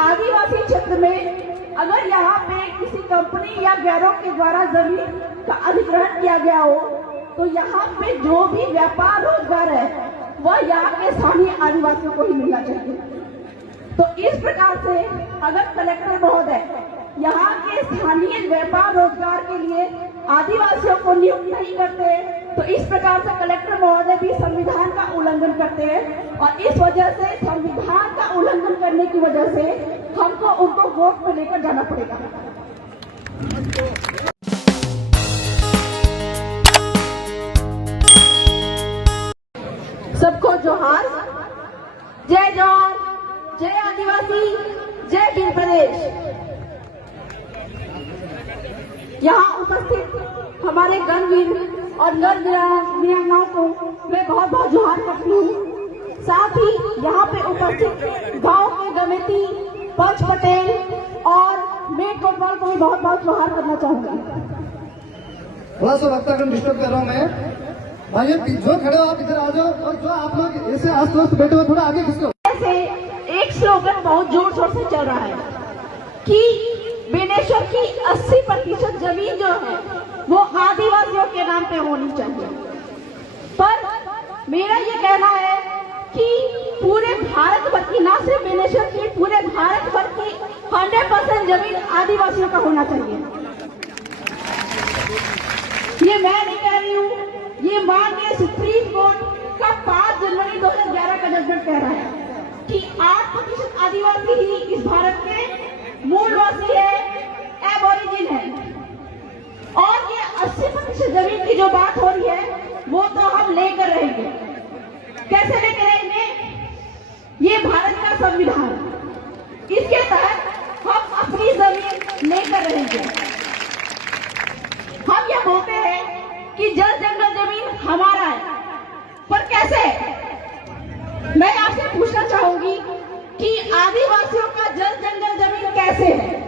आदिवासी क्षेत्र में अगर यहाँ पे किसी कंपनी या गैरों के द्वारा जमीन का अधिग्रहण किया गया हो तो यहाँ पे जो भी व्यापार रोजगार है वह यहाँ के स्थानीय आदिवासियों को ही मिलना चाहिए। तो इस प्रकार से अगर कलेक्टर महोदय यहाँ के स्थानीय व्यापार रोजगार के लिए आदिवासियों को नियुक्त नहीं करते तो इस प्रकार से कलेक्टर महोदय भी संविधान का उल्लंघन करते हैं और इस वजह से संविधान का उल्लंघन करने की वजह से हमको उनको वोट पे लेकर जाना पड़ेगा। सबको जोहार, जय जवान, जय आदिवासी, जय भीम प्रदेश। यहाँ उपस्थित हमारे गणवीर और नर वीरांगनाओं को मैं बहुत बहुत जोहार करती हूँ। साथ ही यहाँ पे उपस्थित गांव के गमेती पंच पटेल और मेट कोतवाल को भी बहुत बहुत जोहार करना चाहूंगी। थोड़ा सा लगता है डिस्टर्ब कर रहा हूँ मैं। भाई जो खड़े हो आप इधर आ जाओ और जो आप लोग ऐसे आस पास बैठे हो थोड़ा आगे खिसको। ऐसे एक स्लोगन बहुत जोर शोर से चल रहा है कि बेनेश्वर की 80% जमीन जो है वो आदिवासियों के नाम पे होनी चाहिए। पर मेरा ये कहना है कि पूरे भारत भर की, ना सिर्फ बेनेश्वर की, पूरे भारत भर की 100% जमीन आदिवासियों का होना चाहिए। ये मैं नहीं कह रही हूँ, ये माननीय सुप्रीम कोर्ट का 5 जनवरी 2011 का जजमेंट कह रहा है कि 8% आदिवासी ही इस भारत के मूलवासी है, एबोरिजिन है। और ये 80% जमीन की जो बात हो रही है वो तो हम लेकर रहेंगे। कैसे लेकर रहेंगे? ये भारत का संविधान, इसके तहत हम अपनी जमीन लेकर रहेंगे। हम ये बोलते हैं कि जल जंगल जमीन हमारा है, पर कैसे? मैं आपसे पूछना चाहूंगी कि आदिवासियों का जल जंगल जमीन कैसे है?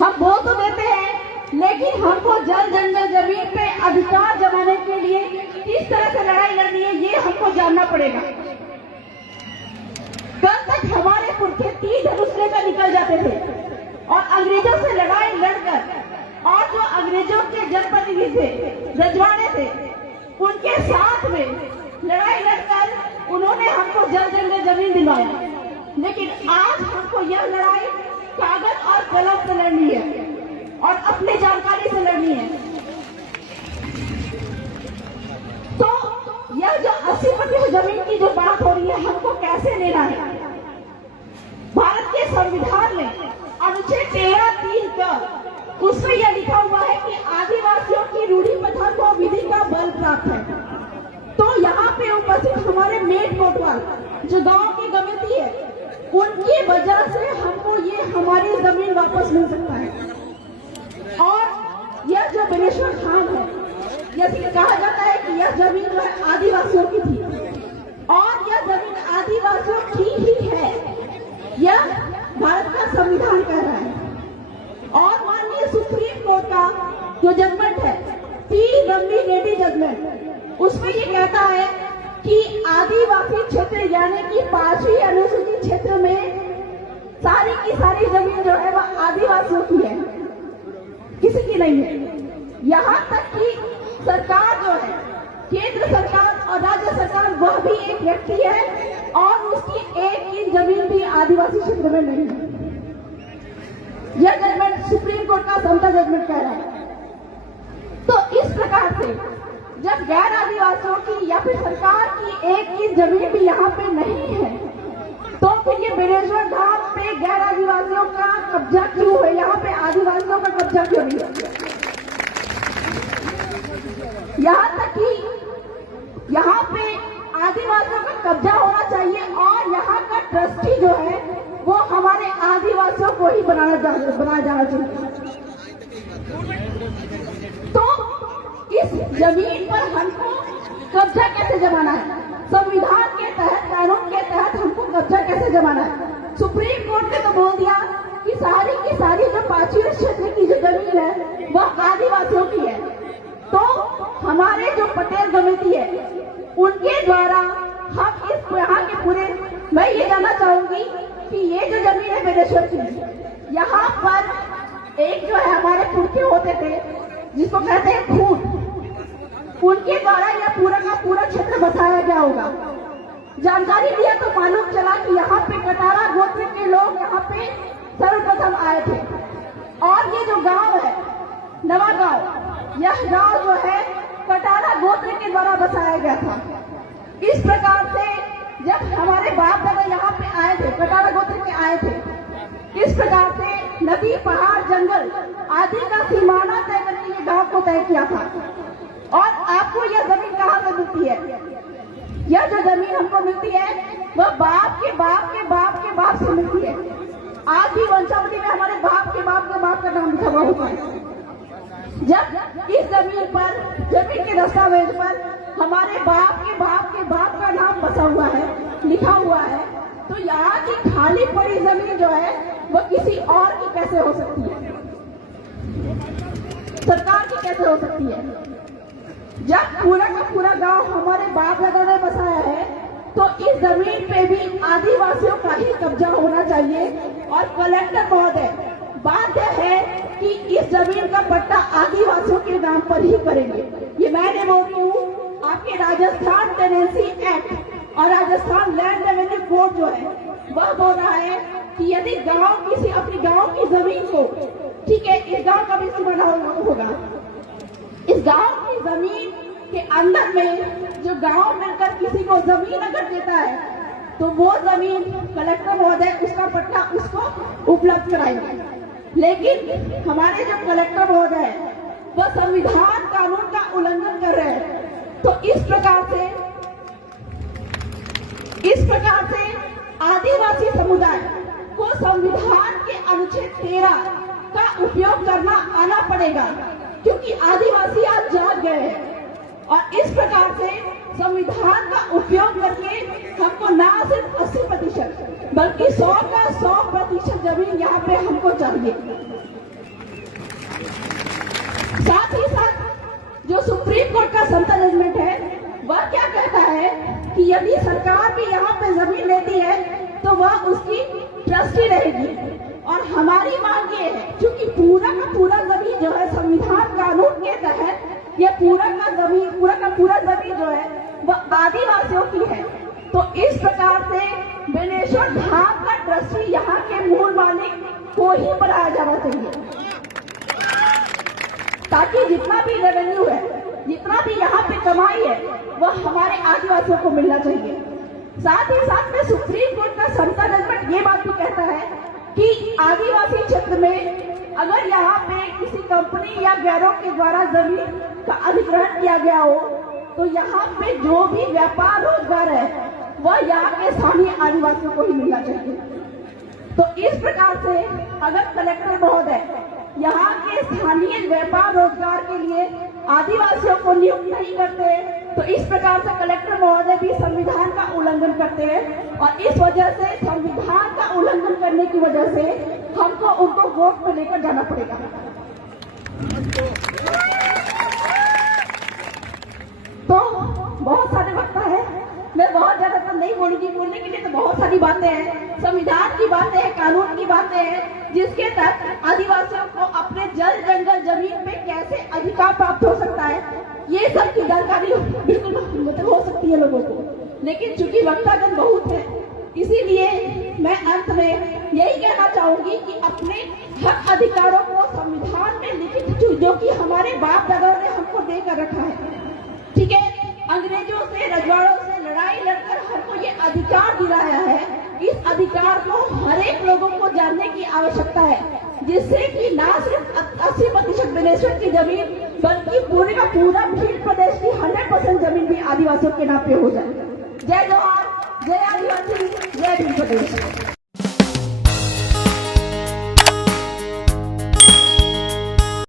हम बोल तो देते हैं लेकिन हमको जल जंगल जमीन पे अधिकार जमाने के लिए किस तरह से लड़ाई लड़नी है ये हमको जानना पड़ेगा। कल तक हमारे पुरखे तीर धनुष लेकर निकल जाते थे और अंग्रेजों से लड़ाई लड़कर, और जो अंग्रेजों के जनप्रतिनिधि थे, रजवाड़े थे, उनके साथ में लड़ाई लड़कर उन्होंने हमको जल जंगल जमीन दिलवाया। लेकिन आज हमको यह लड़ाई कागज और कलम से लड़नी है और अपनी जानकारी से लड़नी है। तो यह जो 80% जमीन की जो बात हो रही है हमको कैसे लेना है? भारत के संविधान में अनुच्छेद 13(3) का उसमें यह लिखा हुआ है कि आदिवासियों की रूढ़ी प्रथा को विधि का बल प्राप्त है। तो यहाँ पे उपस्थित हमारे मेट कोतवाल जो गांव की गमिति है, उनकी वजह से हमको ये हमारी जमीन वापस मिल सकता है। और यह जो बेनेश्वर खान है, यह कहा जाता है कि यह जमीन जो है आदिवासियों की थी और यह जमीन आदिवासियों की ही है, यह भारत का संविधान कह रहा है। और माननीय सुप्रीम कोर्ट का जो जजमेंट है, 3 लंबी लेडी जजमेंट, उसमें ये कहता है कि आदिवासी क्षेत्र यानी कि 5वीं अनुसूचित क्षेत्र में सारी की सारी जमीन जो है वह आदिवासियों की है, किसी की नहीं है। यहाँ तक कि सरकार जो है, केंद्र सरकार और राज्य सरकार, वह भी एक व्यक्ति है और उसकी एक की जमीन भी आदिवासी क्षेत्र में नहीं है। यह जजमेंट सुप्रीम कोर्ट का समता जजमेंट कह रहा है। तो इस प्रकार से जब गैर आदिवासियों की या फिर सरकार की एक की जमीन भी यहाँ पे नहीं है तो फिर ये बेनेश्वर धाम पे गैर आदिवासियों का कब्जा क्यों है? यहाँ पे आदिवासियों का कब्जा क्यों नहीं है? यहाँ तक कि यहाँ पे आदिवासियों का कब्जा होना चाहिए और यहाँ का ट्रस्टी जो है वो हमारे आदिवासियों को ही बनाया जाना चाहिए। तो इस जमीन पर हमको कब्जा कैसे जमाना है? संविधान के तहत, कानून के तहत हमको कब्जा कैसे जमाना है? सुप्रीम कोर्ट ने तो बोल दिया कि सारी की सारी जो 5वीं क्षेत्र की जो जमीन है वह आदिवासियों की है। तो हमारे जो पटेल कमेटी है उनके द्वारा हम इस यहाँ के पूरे, मैं ये जानना चाहूंगी कि ये जो जमीन है बेनेश्वर की, यहाँ पर एक जो है हमारे पुरखे होते थे जिसको कहते हैं खून, उनके द्वारा यह पूरा का पूरा क्षेत्र बसाया गया होगा। जानकारी लिया तो मालूम चला कि यहाँ पे कटारा गोत्र के लोग यहाँ पे सर्वप्रथम आए थे और ये जो गांव है नवा गांव, यह गांव जो है कटारा गोत्र के द्वारा बसाया गया था। इस प्रकार से जब हमारे बाप दादा यहाँ पे आए थे, कटारा गोत्र के आए थे, इस प्रकार से नदी पहाड़ जंगल आदि का सीमाना तय करके ये गांव को तय किया था। और आपको यह जमीन कहाँ से मिलती है? यह जो जमीन हमको मिलती है वह बाप के बाप के बाप के बाप से मिलती है। आज भी वंशावली में हमारे बाप के बाप के बाप का नाम लिखा हुआ होता है। जब इस जमीन पर, जमीन के दस्तावेज पर हमारे बाप के बाप का नाम बसा हुआ है, लिखा हुआ है, तो यहाँ की खाली पड़ी जमीन जो है वह किसी और की कैसे हो सकती है? सरकार की कैसे हो सकती है? जब पूरा का पूरा गांव हमारे बाप दादा ने बसाया है तो इस जमीन पे भी आदिवासियों का ही कब्जा होना चाहिए। और कलेक्टर महोदय बाध्य है कि इस जमीन का पट्टा आदिवासियों के नाम पर ही करेंगे। ये मैं नहीं बोल रही हूँ, आपके राजस्थान टेनेंसी एक्ट और राजस्थान लैंड रेवेन्यू कोड जो है वह बोल रहा है कि यदि गांव किसी अपनी गांव की जमीन को, ठीक है, इस गांव का भी सीमाना होगा, इस गांव की जमीन के अंदर में जो गांव मिलकर किसी को जमीन अगर देता है तो वो जमीन कलेक्टर महोदय उसका पट्टा उसको उपलब्ध कराएंगे। लेकिन हमारे जो कलेक्टर महोदय है वह संविधान कानून का उल्लंघन कर रहे हैं। तो इस प्रकार से आदिवासी समुदाय को संविधान के अनुच्छेद 13 का उपयोग करना आना पड़ेगा, क्योंकि आदिवासी आज जाग गए हैं। और इस प्रकार से संविधान का उपयोग करके हमको न सिर्फ 80% बल्कि 100 का 100% जमीन यहाँ पे हमको चाहिए। साथ ही साथ जो सुप्रीम कोर्ट का संता जजमेंट है वह क्या कहता है कि यदि सरकार भी यहाँ पे जमीन लेती है तो वह उसकी ट्रस्टी रहेगी। और हमारी मांग ये है, क्योंकि पूरा का पूरा जमीन जो है संविधान कानून के तहत ये पूरा का पूरा जमीन जो है वह आदिवासियों की है। तो इस प्रकार से बेनेश्वर धाम का ट्रस्टी यहाँ के मूल मालिक को ही बनाया जाना चाहिए, ताकि जितना भी रेवेन्यू है, जितना भी यहाँ पे कमाई है वह हमारे आदिवासियों को मिलना चाहिए। साथ ही साथ में सुप्रीम कोर्ट का समता जजमेंट ये बात भी कहता है कि आदिवासी क्षेत्र में अगर यहाँ पे किसी कंपनी या गैरों के द्वारा जमीन का अधिग्रहण किया गया हो तो यहाँ पे जो भी व्यापार रोजगार है वह यहाँ के स्थानीय आदिवासियों को ही मिलना चाहिए। तो इस प्रकार से अगर कलेक्टर महोदय यहाँ के स्थानीय व्यापार रोजगार के लिए आदिवासियों को नियुक्त नहीं करते तो इस प्रकार से कलेक्टर महोदय भी संविधान का उल्लंघन करते हैं। और इस वजह से संविधान का उल्लंघन करने की वजह से हमको उनको वोट में लेकर जाना पड़ेगा। तो बहुत सारे वक्ता है, मैं बहुत ज्यादा तो नहीं बोलूंगी, बोलने के लिए तो बहुत सारी बातें हैं, संविधान की बातें हैं, कानून की बातें हैं, जिसके तहत आदिवासियों को अपने जल जंगल जमीन पे कैसे अधिकार प्राप्त हो सकता है, ये सब की जानकारी बिल्कुल हो सकती है लोगों को। लेकिन चूंकि वक्तागण बहुत है, इसीलिए मैं अंत में यही कहना चाहूंगी कि अपने हक अधिकारों को संविधान में लिखित जो कि हमारे बाप दादा ने हमको देकर रखा है, ठीक है, अंग्रेजों से रजवाड़ों से लड़ाई लड़कर हमको ये अधिकार दिलाया है, इस अधिकार को हर एक लोगों को जानने की आवश्यकता है, जिससे कि न सिर्फ 80% बेनेश्वर की जमीन बल्कि पूरे का पूरा भीड़ प्रदेश की 100% जमीन भी आदिवासियों के नाम पे हो जाए। जय जोहार, जय आदिवासी, जय भीड़ प्रदेश।